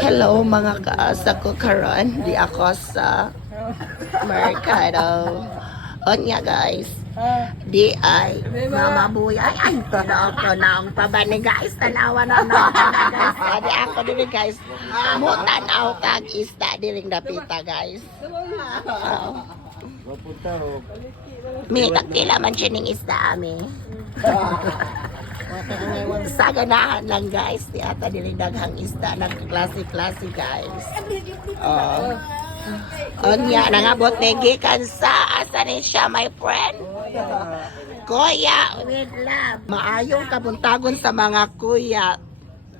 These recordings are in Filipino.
Hello mga kaasa ko karon, di ako sa Mercado. Onya guys, di ay mamabuyay. Ay, ako na ang pabani guys, tanawa na guys. Di ako dili guys, mutanaw kag isda diling dapita guys. May takila man siya ng isda ami. Sa ganahan lang guys, di ata diling daghang isda nagklase-klase guys. Onya, nangabot ni gikan sa asa ni siya my friend. Kuya, with love. Maayong kabuntagon sa mga kuya.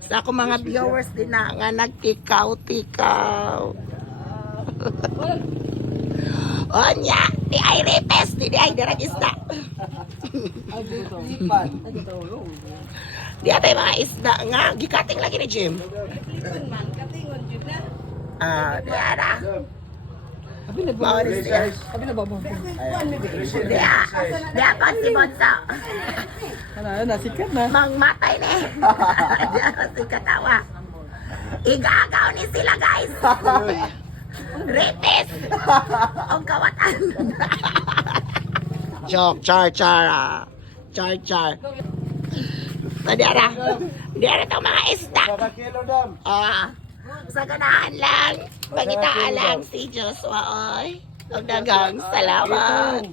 Sa ako mga viewers din na nga nagtikaw-tikaw. Onya, di ay repes, di ay dirag isda. Di atay mga isda nga, gikating lagi ni Jim. Di ara. Maulis siya. Di ako si Bonso. Nasikat na. Mangmatay ni. Di ako si Katawa. Igagaw ni sila guys. Repes. Ang kawatan. Joke, char-char. Char-char. Di ara itong mga isda. Sa ganahan lang, pagitaan lang si Joshua, oy. Ang dagang salamat.